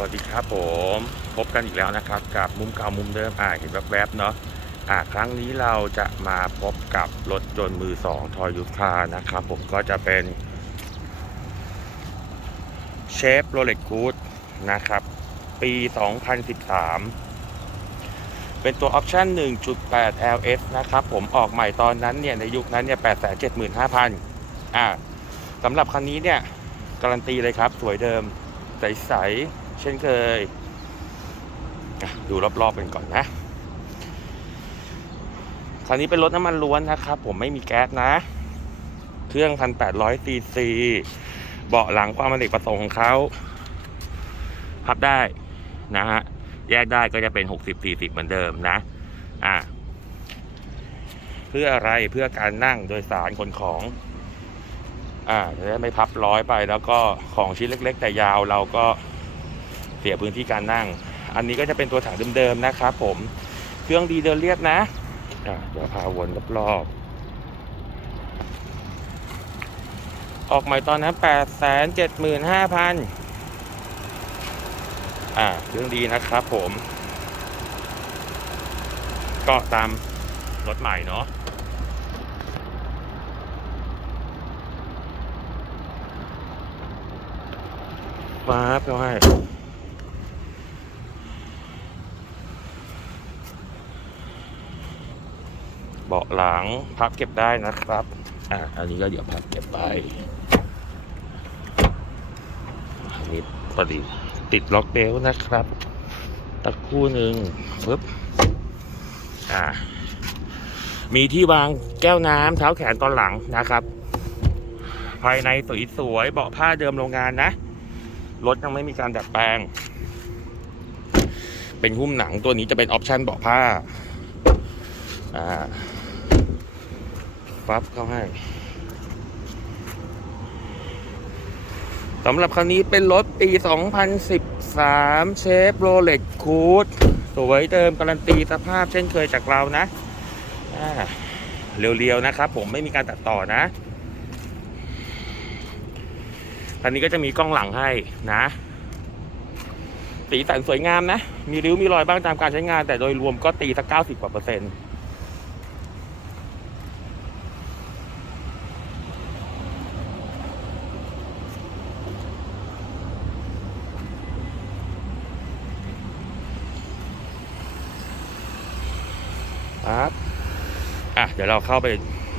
วัสดีครับผมพบกันอีกแล้วนะครับ กับมุมเก่ามุมเดิมอ่าเห็นแวบๆเนาะอ่าครั้งนี้เราจะมาพบกับรถยนต์มือสองทอยุทธานะครับ ผมก็จะเป็นเชฟโรเล็กกูดนะครับ ปี 2013 เป็นตัวออปชั่น1.8 LS นะครับ ผมออกใหม่ตอนนั้นเนี่ย ในยุคนั้นเนี่ย 875,000 อ่าสำหรับคันนี้เนี่ย การันตีเลยครับ สวยเดิม ใสๆ เช่นเคย ดูรอบๆกันก่อนนะ คันนี้เป็นรถน้ำมันล้วนนะครับ ผมไม่มีแก๊สนะ เครื่อง1,800ซีซีเบาะหลังความอเนกประสงค์ของเขาพับได้นะฮะ แยกได้ก็จะเป็น60-40เหมือนเดิมนะ อะเพื่ออะไรเพื่อการนั่งโดยสารขนของ อ่าจะได้ไม่พับร้อยไปแล้วก็ของชิ้นเล็ก ๆ แต่ยาวเราก็ สียพื้นที่การนั่ง อันนี้ก็จะเป็นตัวถังเดิมๆนะครับผมเครื่องดีเดินเรียบนะเดี๋ยวพาวนรอบๆออกใหม่ตอนนั้น8 7 5 0 0 0อ่าเครื่องดีนะครับผม ก็ตามรถใหม่เนาะฟ้าบเขาให้ เบาะหลังพับเก็บได้นะครับ อ่าอันนี้ก็เดี๋ยวพับเก็บไปอันนี้พอดีติดล็อกเบลนะครับ ตะคู่หนึ่งปึ๊บอ่า มีที่วางแก้วน้ำเท้าแขนตอนหลังนะครับ ภายในสวยๆเบาะผ้าเดิมโรงงานนะ รถยังไม่มีการดัดแปลง เป็นหุ้มหนังตัวนี้จะเป็นออปชันเบาะผ้า อ่า ปั๊บเข้าให้สำหรับคันนี้เป็นรถปี 2013 เชฟโรเลตคูดสวยเดิมการันตีสภาพเช่นเคยจากเรานะเรียวๆนะครับ ผมไม่มีการตัดต่อนะคันนี้ก็จะมีกล้องหลังให้นะ สีสันสวยงามนะ มีริ้วมีรอยบ้างตามการใช้งาน แต่โดยรวมก็ตีสักเก้าสิบกว่าเปอร์เซ็นต์ ครับอะเดี๋ยวเราเข้าไป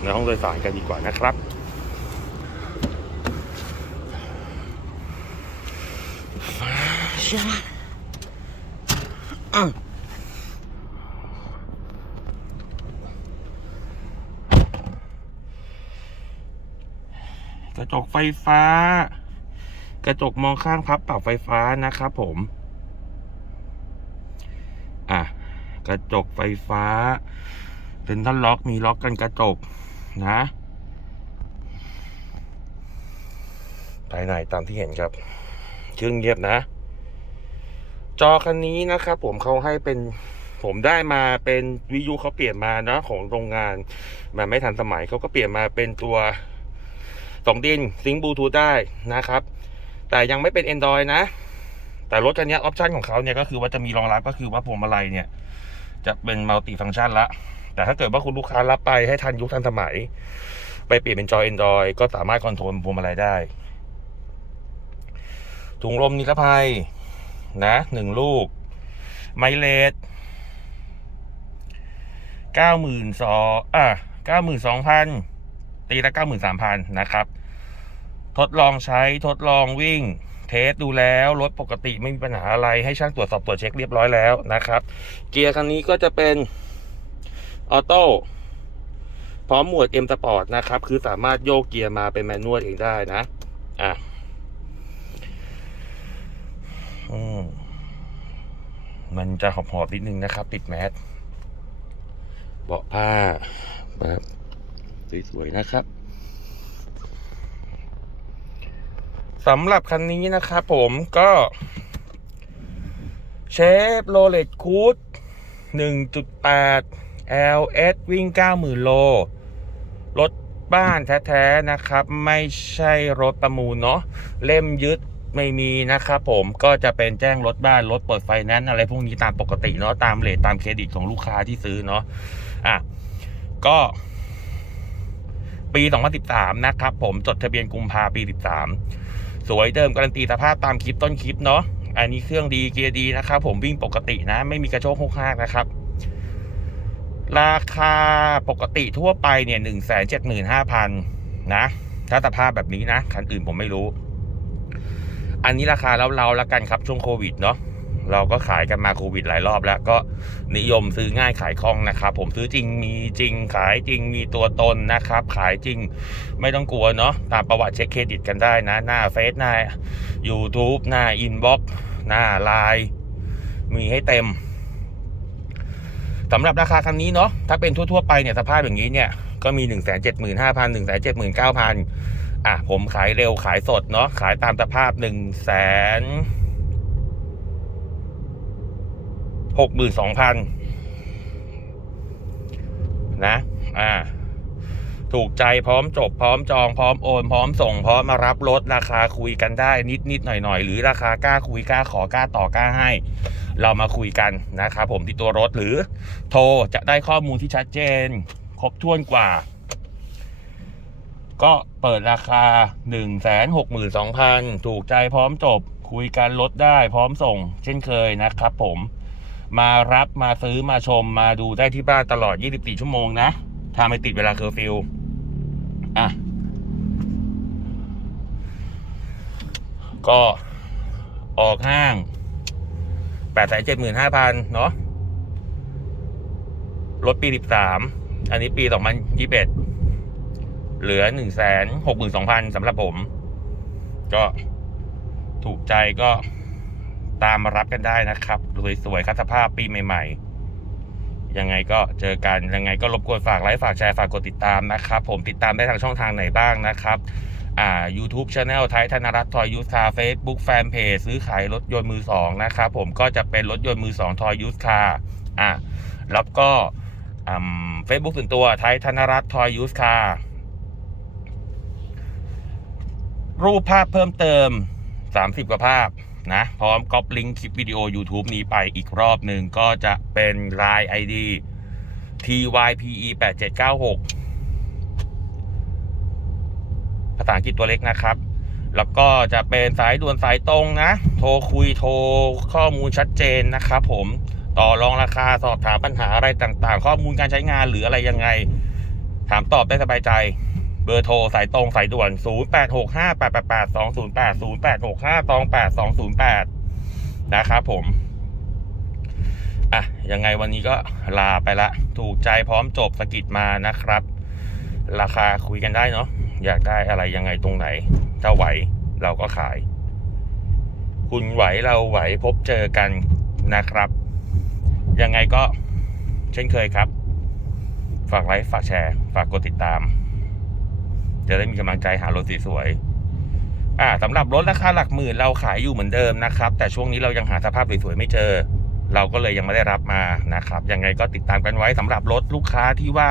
ในห้องโดยสารกันดีกว่านะครับกระจกไฟฟ้า กระจกมองข้างพับปรับไฟฟ้านะครับผม อะ กระจกไฟฟ้าเป็นท่านล็อกมีล็อกกันกระจกนะภายในตามที่เห็นครับเครื่องเงียบนะ จอคันนี้นะครับ ผมเขาให้เป็นผมได้มาเป็นวิทยุเขาเปลี่ยนมานะของโรงงานมันไม่ทันสมัยเขาก็เปลี่ยนมาเป็นตัวสองดินซิงบลูทูธได้นะครับ แต่ยังไม่เป็น Android นะ แต่รถคันนี้ออปชันของเขาเนี่ยก็คือว่าจะมีรองรับก็คือว่าพวงมาลัยเนี่ย จะเป็นมัลติฟังก์ชันละ แต่ถ้าเกิดว่าคุณลูกค้ารับไปให้ทันยุคทันสมัย ไปเปลี่ยนเป็นจอ Android ก็สามารถคอนโทรลพวงมาลัยได้ ถุงลมนิรภัยนะหนึ่งลูก ไมเลสเก้าหมื่นสองอะเก้าหมื่นสองพันตีละเก้าหมื่นสามพันนะครับ ทดลองใช้ทดลองวิ่ง เทสดูแล้วรถปกติไม่มีปัญหาอะไรให้ช่างตรวจสอบตรวจเช็คเรียบร้อยแล้วนะครับ เกียร์คันนี้ก็จะเป็นออโต้พร้อมหมวด M Sport นะครับ คือสามารถโยกเกียร์มาเป็นแมนนวลเองได้นะอะมมันจะหอบๆนิดนึงนะครับ ติดแมสเบาะผ้าแบบสวยๆนะครับ สำหรับคันนี้นะครับผมก็เชฟโรเลตคูด1.8 LS วิ่ง 90,000 โล รถบ้านแท้ ๆ นะครับ ไม่ใช่รถประมูลเนาะเล่มยึดไม่มีนะครับผมก็จะเป็นแจ้งรถบ้าน รถเปิดไฟแนนซ์อะไรพวกนี้ตามปกติเนาะตามเลทตามเครดิตของลูกค้าที่ซื้อเนาะอะก็ ปี 2013 นะครับผมจดทะเบียนกุมภาปี 13 สวยเดิมการันตีสภาพตามคลิปต้นคลิปเนาะอันนี้เครื่องดีเกียร์ดีนะครับผมวิ่งปกตินะ ไม่มีกระโชกหกห้านะครับ ราคาปกติทั่วไปเนี่ยหนึ่งแสนเจ็ดหมื่นห้าพันนะถ้าสภาพแบบนี้นะคันอื่นผมไม่รู้ อันนี้ราคาเราๆแล้วกันครับช่วงโควิดเนาะ เราก็ขายกันมาโควิดหลายรอบแล้วก็นิยมซื้อง่ายขายคล่องนะครับ ผมซื้อจริงมีจริงขายจริงมีตัวตนนะครับ ขายจริงไม่ต้องกลัวเนาะตามประวัติเช็คเครดิตกันได้นะ หน้าเฟซหน้า YouTube หน้าอินบ็อกหน้าไลน์มีให้เต็มสำหรับราคาคันนี้เนาะถ้าเป็นทั่วๆไปเนี่ยสภาพอย่างนี้เนี่ยก็มี 1 7 5 0 0 0 1 7 9 0 0 0อะผมขายเร็วขายสดเนาะขายตามสภาพ 1 0 0 0 0 หกหมื่นสองพันนะ อ่า ถูกใจพร้อมจบพร้อมจองพร้อมโอน พร้อมส่ง พร้อมมารับรถราคาคุยกันได้นิดนิดหน่อยหน่อยหรือราคากล้าคุยกล้าขอกล้าต่อกล้าให้ เรามาคุยกันนะครับผมที่ตัวรถหรือ โทรจะได้ข้อมูลที่ชัดเจน ครบถ้วนกว่า ก็เปิดราคา 1 6 2 0 0 0 ถูกใจพร้อมจบคุยกันลดได้พร้อมส่ง เช่นเคยนะครับผม มารับมาซื้อมาชมมาดูได้ที่บ้านตลอด 24 ชั่วโมงนะถ้าไม่ติดเวลาเคอร์ฟิวอะ ก็ออกห้าง875,000เนาะรถปี 13 อันนี้ปี 2021 เหลือ 162,000สำหรับผม ก็ถูกใจก็ตามมารับกันได้นะครับ สวยๆคัดสภาพปีใหม่ๆ ยังไงก็เจอกัน ยังไงก็รบกวนฝากไลค์ฝากแชร์ฝากกดติดตามนะครับ ผมติดตามได้ทางช่องทางไหนบ้างนะครับอ่า YouTube Channel ไทยธนรัตน์ทอยยูสคาเฟซบุ๊กแฟนเพจซื้อขายรถยนต์มือสองนะครับผมก็จะเป็นรถยนต์มือสองทอยยูสคาอ่าแล้วก็เฟซบุ๊กส่วนตัวไทยธนรัตน์ทอยยูสคารูปภาพเพิ่มเติม 30 กว่าภาพ นะพร้อมก๊อปลิงก์คลิปวิดีโอ YouTube นี้ไปอีกรอบหนึ่งก็จะเป็น Line ID type 8796ภาษาอังกฤษตัวเล็กนะครับ แล้วก็จะเป็นสายด่วนสายตรงนะ โทรคุยโทรข้อมูลชัดเจนนะครับผมต่อรองราคาสอบถามปัญหาอะไรต่างๆ ข้อมูลการใช้งานหรืออะไรยังไง ถามตอบได้สบายใจ บอร์โทรสายตรงสายด่วน 0865888208 0865282208 นะครับผม อะ ยังไงวันนี้ก็ลาไปละ ถูกใจพร้อมจบสกิดมานะครับ ราคาคุยกันได้เนาะ อยากได้อะไรยังไงตรงไหน ถ้าไหวเราก็ขาย คุณไหวเราไหวพบเจอกันนะครับ ยังไงก็เช่นเคยครับ ฝากไลค์ ฝากแชร์ ฝากกดติดตาม จะได้มีกำลังใจหารถสวยๆอ่าสำหรับรถราคาหลักหมื่นเราขายอยู่เหมือนเดิมนะครับ แต่ช่วงนี้เรายังหาสภาพสวยๆไม่เจอ เราก็เลยยังไม่ได้รับมานะครับยังไงก็ติดตามกันไว้สำหรับรถลูกค้าที่ว่า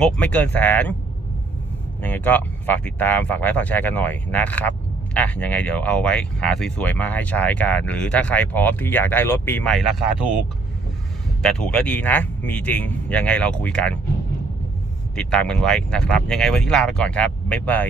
งบไม่เกินแสนยังไงก็ฝากติดตามฝากไลค์ฝากแชร์กันหน่อยนะครับอะยังไงเดี๋ยวเอาไว้หาสวยๆมาให้ใช้กัน หรือถ้าใครพร้อมที่อยากได้รถปีใหม่ราคาถูก แต่ถูกก็ดีนะ มีจริงยังไงเราคุยกัน ติดตามกันไว้นะครับ ยังไงวันนี้ลาไปก่อนครับ บ๊ายบาย